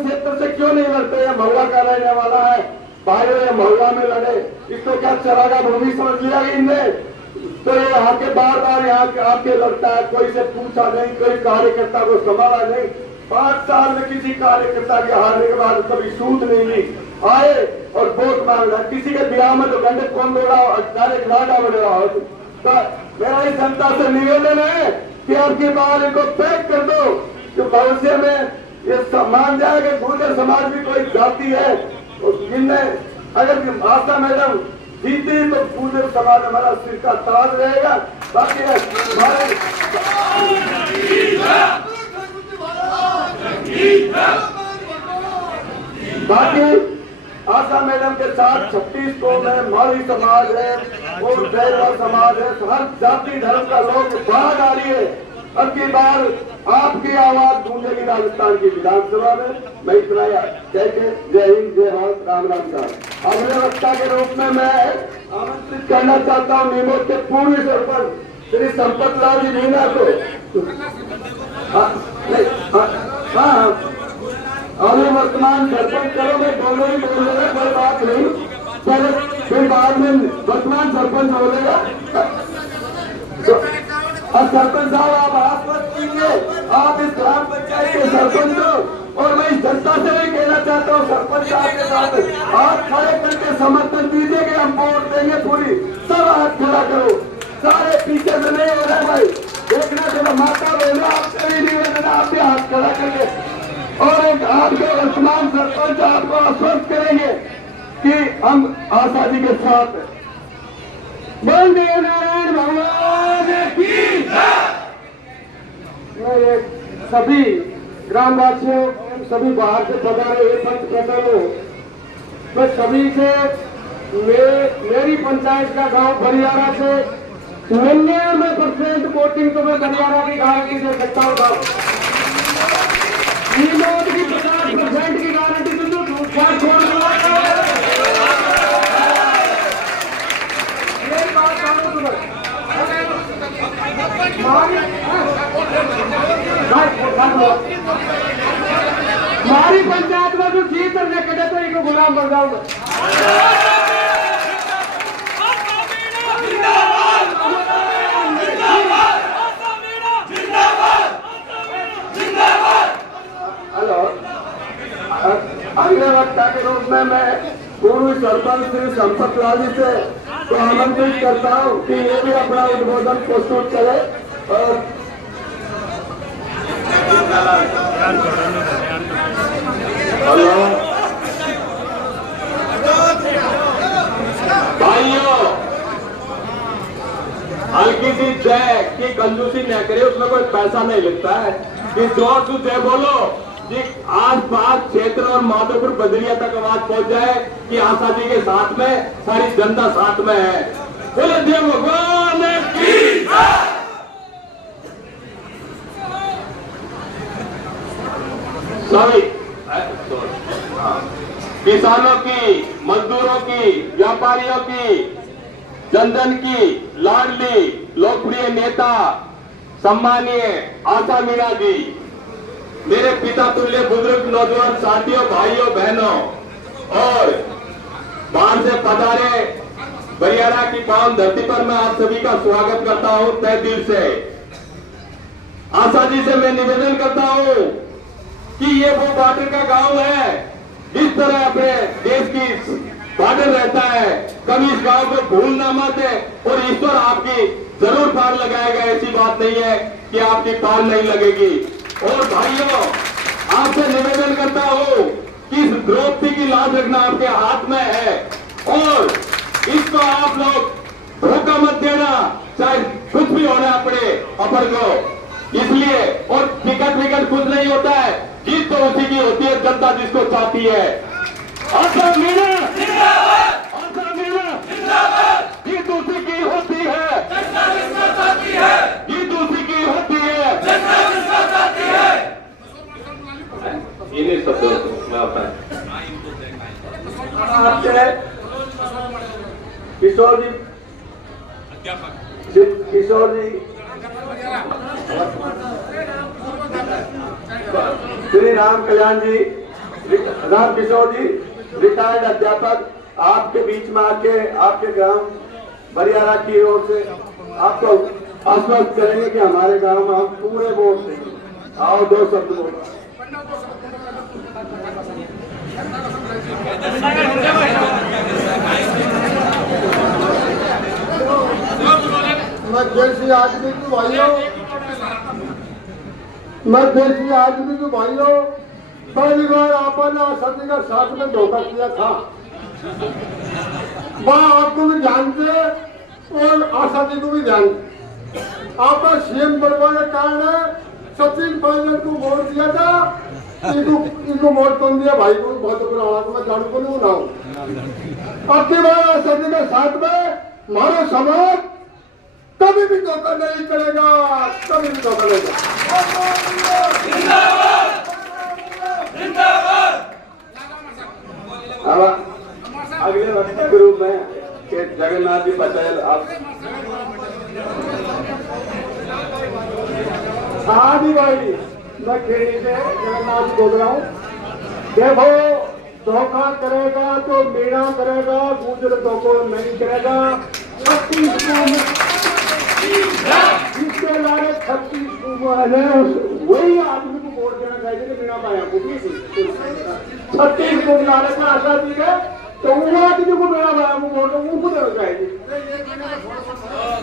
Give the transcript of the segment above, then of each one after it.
क्षेत्र से क्यों नहीं लड़ते? ये मोहल्ला का रहने वाला है, भाइयों ये मोहल्ला में लड़े। इसको क्या चरागा भूमि समझ लिया इनने? तो ये यहाँ के बार बार यहाँ आके लड़ता है, कोई से पूछा नहीं, कोई कार्यकर्ता को संभाला नहीं। 5 साल में किसी कार्यकर्ता के हारने के बाद कभी सूद नहीं ली, आए और वोट मांग रहा। किसी के ब्याह में तो गंडे कौन बोला बढ़ रहा हो। तो मेरा इस जनता से निवेदन है कि आपकी बार इनको पैक कर दो, जो भविष्य में ये मान जाए कि गुर्जर समाज भी कोई जाति है, जिनमें अगर आशा मैडम जीती तो गुर्जर समाज हमारा सिर का ताज रहेगा। बाकी आशा मैडम के साथ 36 कौम है, मौलवी समाज है और बैरवा समाज है, हर जाति धर्म का लोग बाहर आ रही है। अब की बार आपकी आवाज गूंजेगी राजस्थान की विधानसभा में। मैं इतना कह के जय हिंद, जय भारत, राम राम साहब। अगले वक्ता के रूप में मैं आमंत्रित करना चाहता हूँ नीमच के पूर्व सरपंच श्री संपत लाल जी मीना को। अभी वर्तमान सरपंच करो, मैं दोनों ही बोलेगा, कोई बात नहीं, पहले फिर बाद में वर्तमान सरपंच बोलेगा। अब सरपंच साहब आप आश्वस्त कीजिए, आप इस ग्राम पंचायत के सरपंच हो और मैं इस जनता से भी कहना चाहता हूँ सरपंच साहब के साथ आप खड़े करके समर्थन दीजिए कि हम वोट देंगे। पूरी सब हाथ खड़ा करो, सारे पीछे से नहीं हो रहे भाई, देखना चलो माता बोलो, आपसे भी निवेदन आप भी हाथ खड़ा करके और एक आपके वर्तमान सरपंच आपको आश्वस्त करेंगे कि हम आशा जी के साथ हैं। वंदे नारायण भगवान की मैं सभी ग्रामवासियों, सभी बाहर से पधारे हुए पंच प्रधानों, मैं सभी से मेरी पंचायत का गांव बरियारा से 99% वोटिंग तो मैं बरियारा की गारंटी दे सकता हूँ। नीमच की 50% की गारंटी तो छोड़ हमारी पंचायत में जो जीत करने कटे तो इनको गुलाम बन जाऊंगा। हेलो, अगले वक्ता के रूप में मैं पूर्व सरपंच श्री संपत लाल जी से तो आमंत्रित करता हूँ कि ये भी अपना उद्बोधन प्रस्तुत करे। और हेलो भाइयों, हल्की सी जय की कंजूसी न करे, उसमें कोई पैसा नहीं लगता है। कि जोर से जय बोलो कि आस पास क्षेत्र और माधोपुर बदरिया तक आवाज पहुंच जाए कि आशा जी के साथ में सारी जनता साथ में है। बोले जय भगवान की। सभी किसानों की, मजदूरों की, व्यापारियों की, जनधन की लाडली लोकप्रिय नेता सम्मानीय आशा मीणा जी, मेरे पिता तुल्य बुजुर्ग नौजवान साथियों, भाइयों बहनों और बाहर से पधारे बरियारा की पावन धरती पर मैं आप सभी का स्वागत करता हूं तहे दिल से। आशा जी से मैं निवेदन करता हूं कि ये वो बॉर्डर का गांव है, जिस तरह अपने देश की बॉर्डर रहता है, कभी इस गांव को भूलना मत है और ईश्वर आपकी जरूर पार लगाएगा। ऐसी बात नहीं है कि आपकी पार नहीं लगेगी। और भाइयों, आपसे निवेदन करता हूं कि इस द्रौपदी की लाज रखना आपके हाथ में है और इसको आप लोग धोखा मत देना, चाहे कुछ भी होना पड़े अपर को। इसलिए और टिकट कुछ नहीं होता है, जीत तो उसी की होती है, जनता जिसको चाहती है। आशा मीणा जिंदाबाद, आशा मीणा जिंदाबाद। जीत उसी की होती है, जनता जिसको चाहती है। जीत उसी की होती है, जनता जिसको चाहती है। इन्हीं शब्दों से मैं अपना किशोर जी, किशोर जी, श्री राम कल्याण जी, राम किशोर जी, रिटायर्ड अध्यापक, आपके बीच में आके आपके ग्राम बरियारा की ओर से आपको आश्वस्त करेंगे कि हमारे गांव में हम पूरे वोट देंगे। आओ 2 शब्द बोलो। मैं देसी आदमी की भाइयों, मैं देसी आदमी की भाइयों, पहली बार आपने आसादी का साथ में धोखा किया था। वह आपको भी जानते और आसादी को भी जानते। आपका सीएम बनवाने के कारण सचिन पायलट को वोट दिया था, इनको वोट कौन दिया भाई को बहुत बुरा मैं जानू को नहीं बनाऊ। अब की बार आसादी के साथ में हमारा समाज कभी भी धोखा नहीं करेगा, कभी भी धोखा नहीं करेगा। अब अगले वक्ता के रूप में कि जगन्नाथ जी पटेल आप हाँ जी भाई, मैं खेड़ी से जगन्नाथ जी बोल रहा हूँ। देखो, धोखा करेगा तो मीणा करेगा, गुजर धोखो नहीं करेगा। 36 लारे 36 वही आदमी को वोट देना चाहिए कि मीणा पाया 36 को लारे का आजादी है तो वो आदमी को मीणा पाया वो वोट उनको देना चाहिए।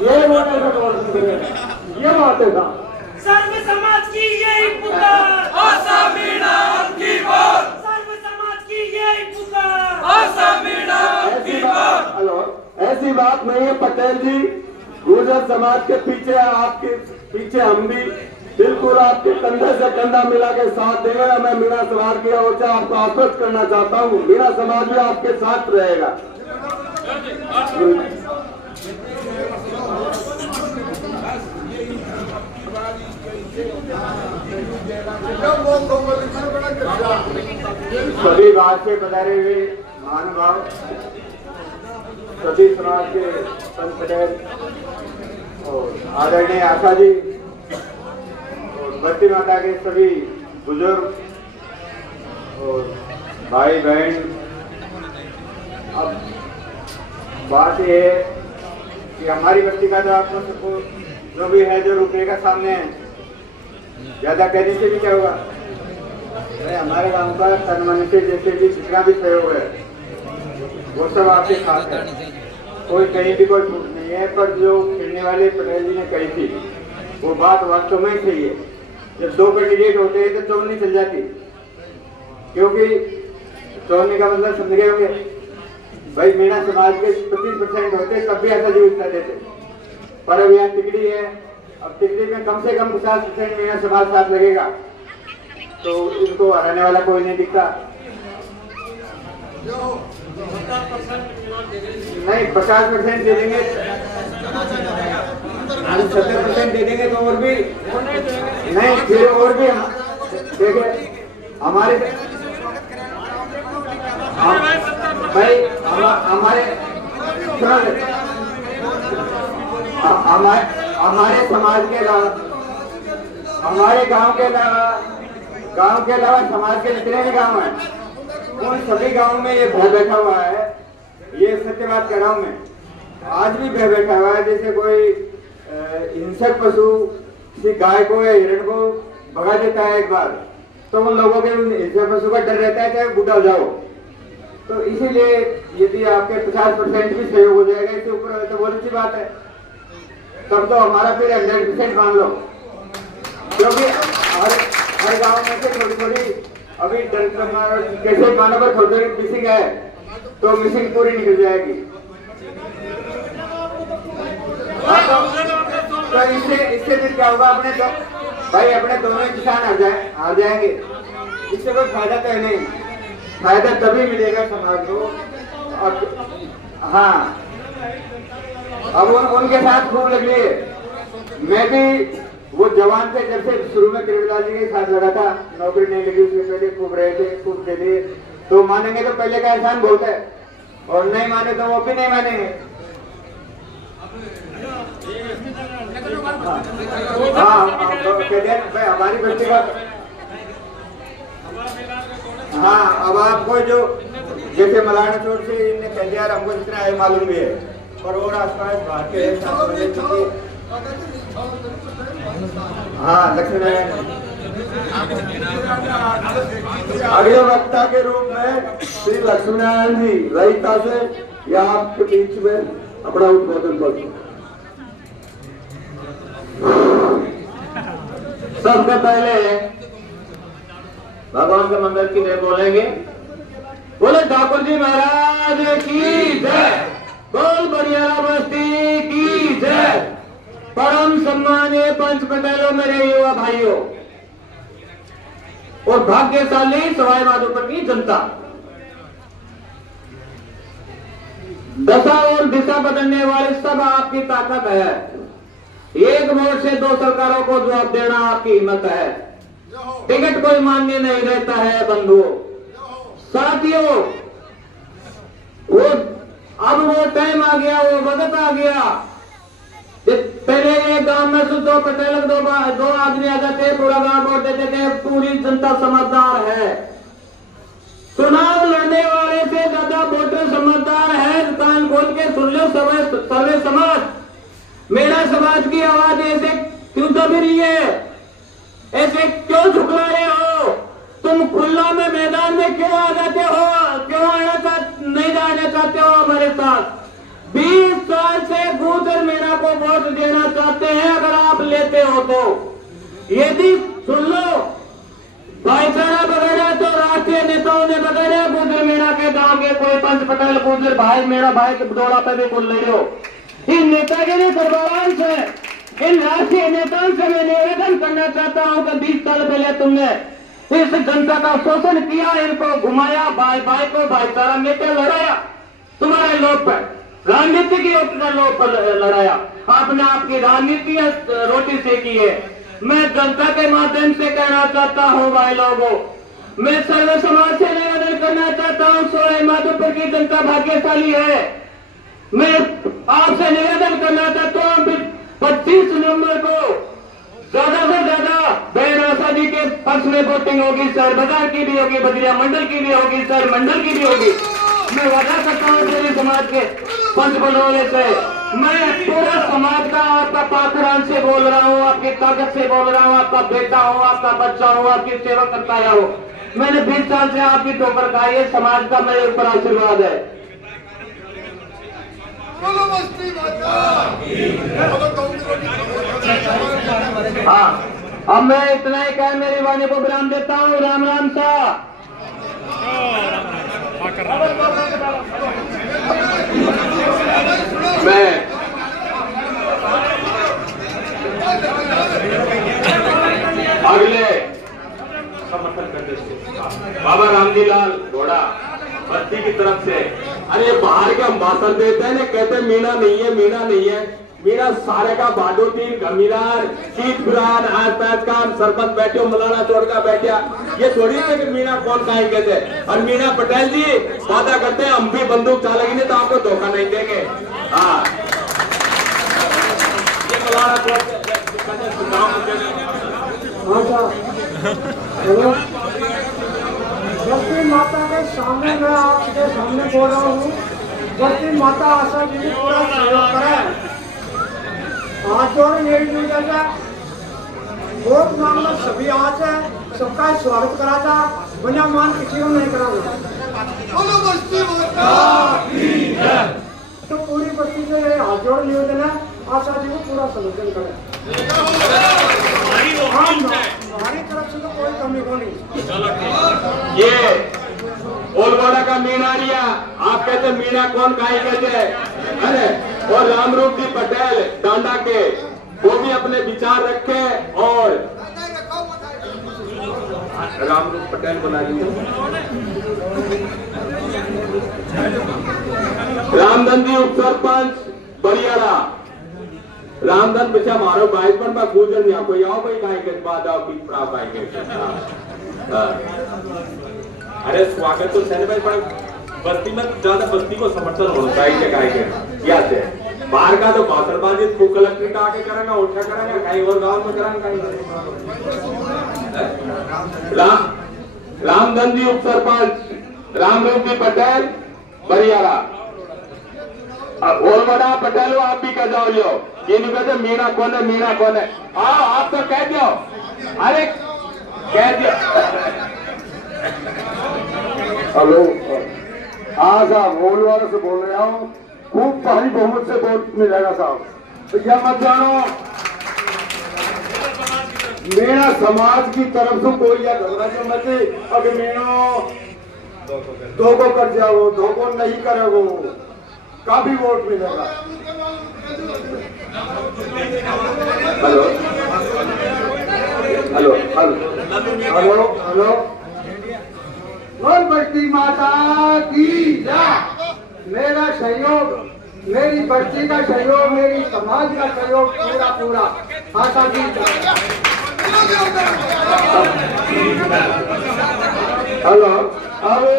ये वोट ऐसा वोट ये बात है था। सर्व समाज की यही पुकार, आशा मीणा की बात, सर्व समाज की यही पुकार, आशा मीणा की बात। हेलो, ऐसी बात नहीं है पटेल जी। गुर्जर समाज के पीछे, आपके पीछे हम भी बिल्कुल आपके कंधे से कंधा मिला के साथ देंगे। मैं मीणा समाज की ओर से आपको आश्वस्त करना चाहता हूँ, मीणा समाज भी आपके साथ रहेगा। सभी बात से पधारे हुए महानुभाव, सभी समाज के संत पटेल और आदरणीय आशा जी और भक्ति माता के सभी बुजुर्ग और भाई बहन, अब बात यह है कि हमारी बस्ती का जो आपको सबको जो भी है, जो रुपये का सामने है, ज्यादा कहने से भी क्या होगा। हमारे गांव का तन मन से जैसे भी जितना भी सहयोग है वो सब आपके साथ है, कोई कहीं भी कोई छूट नहीं है। पर जो खेलने वाले पटेल जी ने कही थी वो बात वास्तव में सही है। जब 2 कैंडिडेट होते हैं तो चौनी चल जाती, क्योंकि चौनी का मतलब समझ गए होंगे भाई। मीणा समाज के 25% होते तब भी ऐसा जीवित देते, पर अब यहाँ टिकड़ी है। अब टिकड़ी में कम से कम 50% मीणा समाज साथ लगेगा तो इनको हराने वाला कोई नहीं दिखता। नहीं, 50% दे देंगे, 70% दे देंगे तो और भी नहीं, फिर और भी देखिए हमारे भाई हमारे समाज के अलावा, हमारे गांव के अलावा समाज के जितने भी गांव हैं उन सभी गांवों में ये भय बैठा हुआ है। ये सत्य बात कह रहा हूं मैं, आज भी भय बैठा हुआ है। जैसे कोई हिंसक पशु किसी गाय को या हिरण को भगा देता है एक बार, तो उन लोगों के हिंसक पशु का डर रहता है चाहे बूढ़ा हो जाओ। तो इसीलिए यदि आपके 50% भी सहयोग हो जाएगा इसके ऊपर तो बहुत अच्छी बात है। तब तो हमारा फिर 100% मान लो, क्योंकि हर गांव में से थोड़ी थोड़ी अभी कैसे मानो पर थोड़ी थोड़ी मिसिंग है तो मिसिंग पूरी निकल जाएगी। तो इससे फिर क्या होगा, अपने तो भाई अपने दोनों किसान हार जाएंगे। इससे कोई फायदा तो है नहीं, फायदा तभी मिलेगा समाज को। हाँ, अब उनके साथ खूब लगी। मैं भी वो जवान से जब से शुरू में किरदार जी के साथ लगा था, नौकरी नहीं लगी उसके पहले खूब रहे थे, खूब खेले। तो मानेंगे तो पहले का एहसान बोलता है, और नहीं माने तो वो भी नहीं मानेंगे। हाँ, हमारी बस्ती का हाँ, अब आपको जो जैसे मलाना चोट से इनने कह दिया, हमको जितना है मालूम भी है, पर और आसपास बाहर के हाँ लक्ष्मी नारायण अगले वक्ता के रूप में श्री लक्ष्मी नारायण जी रईता से या आपके बीच में अपना उद्बोधन करो। सबसे पहले भगवान के मंदिर की जय बोलेंगे। बोले ठाकुर जी महाराज की जय, बोल बड़ियारा बस्ती की जय। परम सम्मानीय पंच पटेलों, मेरे युवा भाइयों और भाग्यशाली सवाई माधोपुर की जनता, दशा और दिशा बदलने वाली सब आपकी ताकत है। एक वोट से दो सरकारों को जवाब देना आपकी हिम्मत है। टिकट कोई मान्य नहीं रहता है बंधुओं, साथियों। वो अब वो टाइम आ गया, वो वक्त आ गया। पहले एक गांव में से दो पटेल दो आदमी आ जाते, पूरा गांव वोट देते थे। पूरी जनता समझदार है, चुनाव लड़ने वाले से ज्यादा वोटर समझदार है। कान खोल के सुन लो सर्वे समाज, मेरा समाज की आवाज ऐसे क्यों दब रही है, ऐसे क्यों झुकला रहे हो? तुम खुला में मैदान में क्यों आ जाते हो, क्यों नहीं जाना चाहते हो हमारे साथ? 20 साल से गुजर मीणा को वोट देना चाहते हैं, अगर आप लेते हो तो। यदि सुन लो, भाईचारा वगैरह तो राष्ट्रीय नेताओं ने वगैरह गुजर मीणा के गांव के कोई पंच पटेल गुजर भाई मेरा भाई के दौड़ा पे भी बोल रहे हो। इन नेतागिरी प्रभावान से, इन राष्ट्रीय नेताओं से मैं निवेदन करना चाहता हूं कि 20 साल पहले तुमने इस जनता का शोषण किया, इनको घुमाया, भाई भाई को भाईचारा में क्या लड़ाया, तुम्हारे लोग पर राजनीति की लोग पर लड़ाया, आपने आपकी राजनीति रोटी सेकी है। मैं जनता के माध्यम से कहना चाहता हूं भाई लोगों, मैं सर्व समाज से निवेदन करना चाहता हूं, सवाई माधोपुर की जनता भाग्यशाली है। मैं आपसे निवेदन करना चाहता हूं 25 नवंबर को ज्यादा से ज्यादा बहन आशा जी के पक्ष में वोटिंग होगी सर, बाजार की भी होगी, बदरिया मंडल की भी होगी सर, मंडल की भी होगी। मैं वादा करता हूँ पूरे समाज के पंच बनोले से, मैं पूरा समाज का आपका पाखरान से बोल रहा हूँ, आपकी ताकत से बोल रहा हूँ, आपका बेटा हूँ, आपका बच्चा हूँ, आपकी सेवा करता आया हूँ। मैंने 20 साल से आपकी ठोकर खाई है, समाज का मेरे ऊपर आशीर्वाद है। हाँ, अब मैं इतना ही कह मेरी वाणी को विराम देता हूँ। राम राम सा। मैं अगले बाबा रामजी लाल घोड़ा बस्ती की तरफ से, अरे बाहर के भाषण देते हैं ना, कहते मीणा नहीं है, मीणा नहीं है। मीणा सारे का बाडोतीन गमीरार शीत पुरान आसपास का सरपंच बैठे हो, मलाना चोड़ का बैठा, ये थोड़ी है कि मीणा कौन कहा कहते। और मीणा पटेल जी वादा करते हैं हम भी बंदूक चालेंगे नहीं तो आपको धोखा नहीं देंगे। हाँ, ये मलाना चोड़ बस्ती माता के सामने मैं आपके सामने बोल रहा हूँ। बस्ती माता आशा जी ने पूरा सहयोग करा है। हाथ जोड़ यही निवेदन है, वोट मांगना सभी आज है, सबका स्वागत करा था, बिना मान किसी को नहीं करा। तो पूरी बस्ती से हाथ जोड़ निवेदन है, आशा जी को पूरा समर्थन करें। हमारी तरफ से तो कोई कमी को नहीं। ये ओलवाड़ा का मीणा लिया, आप कहते मीणा कौन काहे कहते हैं? अरे और रामरूप जी पटेल डांडा के, वो भी अपने विचार रखे। और रामरूप पटेल बना रामधन जी उप सरपंच बड़ियाड़ा, रामधन बच्चा मारो भाई पर मैं गुजर नहीं कोई आओ भाई गाय के बाद आओ बीच प्राव गाय के। अरे स्वागत तो सैन भाई, पर बस्ती में ज्यादा बस्ती को समर्थन होना चाहिए गाय के क्या से बाहर का तो बासरबाजी को कलेक्टर का आके करेंगे, उठा करेंगे, कहीं और गांव में करेंगे, कहीं रामधन जी उप सरपंच, रामरूप जी पटेल बरियारा। और बड़ा पटेल हो, आप भी कह जाओ लियो, ये नहीं कहते मीणा कौन है, मीणा कौन है। आओ आप तो कह दियो, अरे कह दियो। हेलो, हाँ साहब, वोलवाड़ा से बोल रहा हूँ। खूब भारी बहुमत से वोट मिलेगा साहब। तो क्या मत जानो, मेरा समाज की तरफ से कोई या घबरा जो मत, अगर मेरा दो को कर जाओ, दो को नहीं करोगे, काफी वोट मिलेगा। Hello hello hello hello hello, बस्ती माता की जय। मेरा सहयोग, मेरी बस्ती का सहयोग, मेरी समाज का सहयोग पूरा पूरा आशा की। हेलो, अरे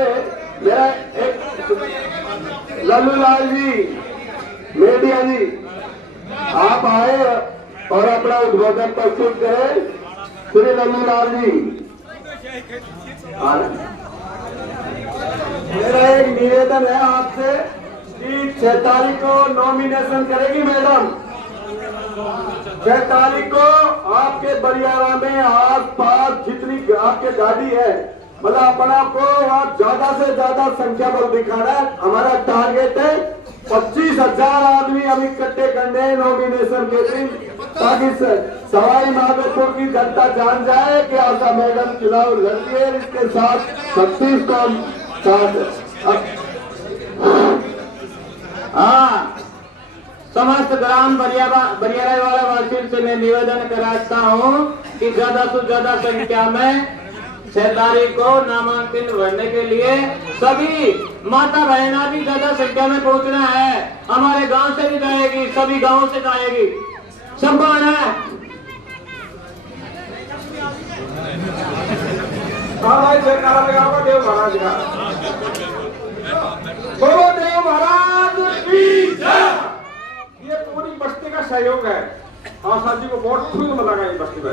मेरा एक लल्लू लाल जी, मेडिया जी, आप आए और अपना उद्बोधन प्रस्तुत करें। श्री लल्लू लाल जी, मेरा एक निवेदन है आपसे कि 6 तारीख को नॉमिनेशन करेगी मैडम। 6 तारीख को आपके बरियारा में आस पास जितनी आपके गाड़ी है, मतलब अपना को आप ज्यादा से ज्यादा संख्या बल दिखाना है। हमारा टारगेट है 25,000 आदमी हम इकट्ठे करने हैं नॉमिनेशन के दिन, ताकि सवाई माधोपुर की जनता जान जाए कि आशा मैडम चुनाव लड़ती है। इसके साथ 36 को हाँ, समस्त ग्राम बरियारा वाला वासियों से मैं निवेदन कराता हूँ कि ज्यादा से ज्यादा संख्या में 6 तारीख को नामांकन भरने के लिए सभी माता बहना भी ज्यादा संख्या में पहुंचना है। हमारे गांव से भी जाएगी, सभी गांवों से जाएगी, संभाल है। देव महाराज का बोलो, देव महाराज की जय। ये पूरी बस्ती का सहयोग है। आशा जी को बहुत खुद मिलेगा ये बस्ती में।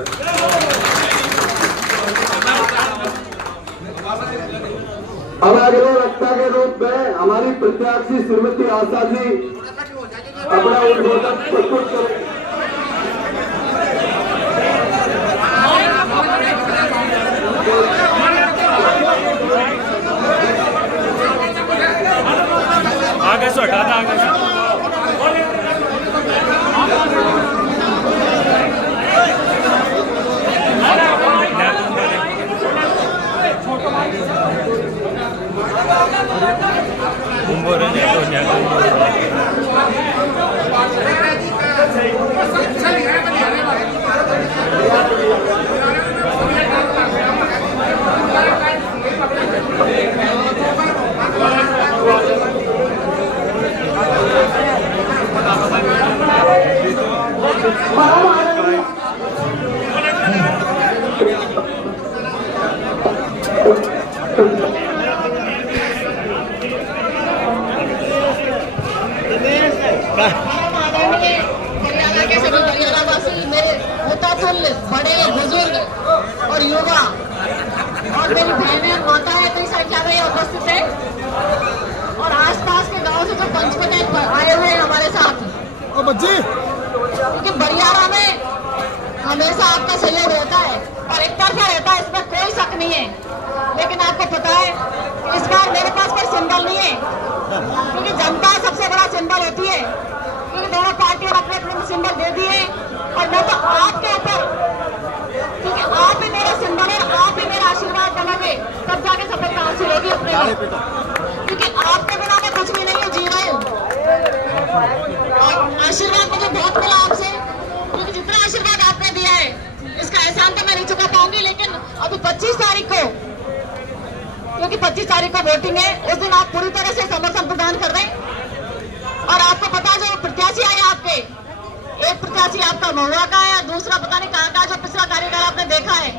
अब अगले वक्ता के रूप में हमारी प्रत्याशी श्रीमती आशा जी अपना उद्बोधन प्रस्तुत करें। आगे से हटा था, आगे से। बड़े बुजुर्ग और युवा और मेरी बहनें माता है कई संख्या में उपस्थित है, और आसपास के गांव से जो पंचपटेल आए हुए हैं हमारे साथ, क्योंकि बरियारा में हमेशा आपका सहयोग रहता है और एक तरफा रहता है, इसमें कोई शक नहीं है। लेकिन आपको पता है इस बार मेरे पास कोई सिंबल नहीं है, क्योंकि जनता सबसे बड़ा सिंबल होती है, क्योंकि दोनों पार्टियों ने अपने अपने सिंबल दे दिए। और मैं तो आपके ऊपर, क्योंकि आप ही मेरा सिंबल है, आप ही मेरा आशीर्वाद बनोगे, तब जाके सफलता हासिल होगी अपने लिए, क्योंकि आपके बिना मैं कुछ भी नहीं जी रही हूँ। और आशीर्वाद मुझे बहुत मिला आपसे, क्योंकि जितना आशीर्वाद आपने दिया है इसका एहसान तो मैं नहीं चुका पाऊंगी। लेकिन अभी 25 तारीख को, क्योंकि 25 तारीख को वोटिंग है, उस दिन आप पूरी तरह से समर्थन प्रदान कर रहे हैं। और आपको पता है जो प्रत्याशी आए आपके, एक प्रत्याशी आपका महुआ का है, दूसरा पता नहीं कहाँ का, जो पिछला कार्यकाल आपने देखा है,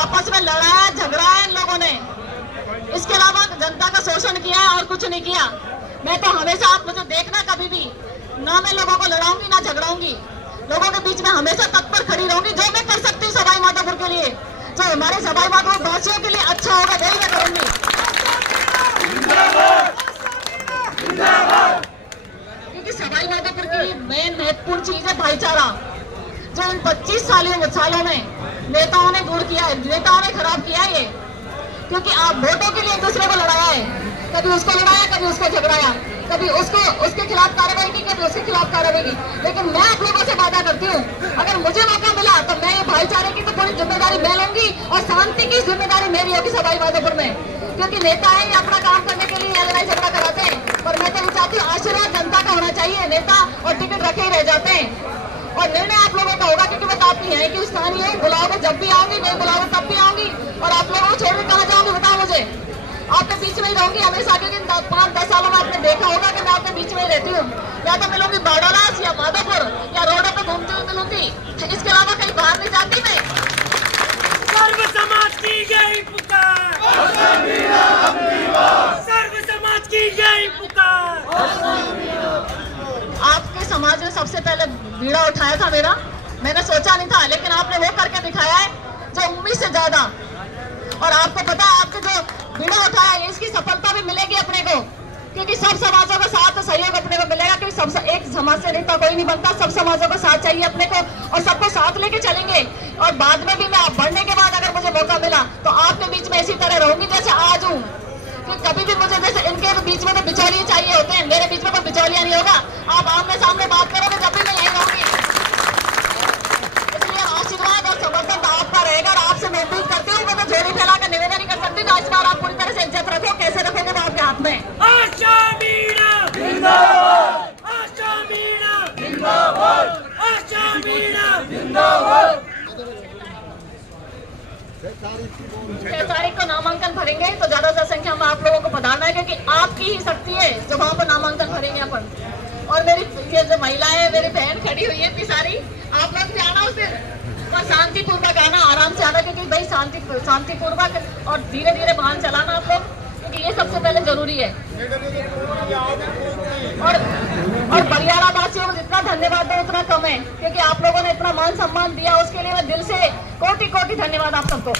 आपस में लड़ाया झगड़ा है इन लोगों ने। इसके अलावा जनता का शोषण किया है और कुछ नहीं किया। मैं तो हमेशा, आप मुझे देखना कभी भी, ना मैं लोगों को लड़ाऊंगी ना झगड़ाऊंगी, लोगों के बीच में हमेशा तत्पर खड़ी रहूंगी। जो मैं कर सकती हूँ सवाई माधोपुर के लिए, जो हमारे सवाई माधोपुर वासियों के लिए अच्छा होगा वही मैं करूंगी। क्योंकि सवाई माधोपुर की मेन महत्वपूर्ण चीज है भाईचारा, जो इन 25 सालों में नेताओं ने दूर किया है, नेताओं ने खराब किया है ये। क्योंकि आप वोटों के लिए एक दूसरे को लड़ाया है, कभी उसको लड़ाया, कभी उसको झगड़ाया, कभी उसके खिलाफ कार्रवाई की, कभी उसके खिलाफ कार्रवाई की। लेकिन मैं आप लोगों से वादा करती हूँ, अगर मुझे मौका मिला तो मैं ये भाईचारे की तो पूरी जिम्मेदारी मैं लूंगी और शांति की जिम्मेदारी मेरी होगी सवाई माधोपुर में। क्योंकि नेता है अपना काम करने के लिए लड़ाई झगड़ा कराते हैं, पर मैं तो चाहती हूँ आशीर्वाद जनता का होना चाहिए। नेता और टिकट रखे ही रह जाते हैं और निर्णय आप लोगों का होगा। क्योंकि मैं तो आपकी है कि स्थानीय बुलाओगे जब भी आऊंगी, नहीं बुलाओगे तब भी आऊंगी। और आप लोगों को छोड़कर कहाँ जाऊंगी बताओ मुझे? आपके बीच में ही रहूंगी हमेशा। क्योंकि 5-10 सालों में आपने देखा होगा कि मैं आपके बीच में ही रहती हूँ। या तो मिलूंगी बाड़ालास या माधोपुर या रोडों पर घूमती हुई मिलूंगी, इसके अलावा कहीं बाहर नहीं जाती मैं। सर्व समाज की यही पुकार, सर्व समाज की यही पुकार। आपके समाज ने सबसे पहले बीड़ा उठाया था मेरा, मैंने सोचा नहीं था, लेकिन आपने वो करके दिखाया है जो उम्मीद से ज्यादा। और आपको पता है आपके जो बीड़ा उठाया है इसकी सफलता भी मिलेगी अपने को, क्योंकि सब समाजों का साथ सहयोग अपने को मिलेगा। क्योंकि सब एक समाज से नेता कोई नहीं बनता, सब समाजों का साथ चाहिए अपने को और सबको साथ लेके चलेंगे। और बाद में भी मैं आप बढ़ने के बाद अगर मुझे मौका मिला तो आपके बीच में इसी तरह रहूंगी जैसे आज हूँ। कभी भी मुझे जैसे इनके बीच में तो बिचौलिए चाहिए होते हैं, मेरे बीच में कोई बिचौलिया नहीं होगा। आप आमने सामने बात करोगे जब भी मैं यही रहूंगी। इसलिए आशीर्वाद और समर्थन तो आपका रहेगा और आपसे मैं उम्मीद करती हूँ। मैं तो झोली फैला कर निवेदन नहीं कर सकती, तो इस बार आप पूरी तरह से इज्जत रखो। कैसे रखोगे वो आपके हाथ में। आशा मीणा जिंदाबाद, आशा मीणा जिंदाबाद, आशा मीणा जिंदाबाद। 6 तारीख को नामांकन भरेंगे तो ज्यादा से संख्या में आप लोगों को पधारना है, क्योंकि आपकी ही शक्ति है जो वहाँ पर नामांकन भरेंगे अपन। और मेरी ये जो महिलाएं, मेरी बहन खड़ी हुई है इतनी सारी, आप लोग भी आना उस दिन और शांतिपूर्वक आना, आराम से आना। क्योंकि भाई शांतिपूर्वक और धीरे धीरे वाहन चलाना आप लोग, क्योंकि ये सबसे पहले जरूरी है। और बरियारा वासियों को जितना धन्यवाद दो उतना कम है, क्योंकि आप लोगों ने इतना मान सम्मान दिया, उसके लिए मैं दिल से कोटि कोटि धन्यवाद आप सबको।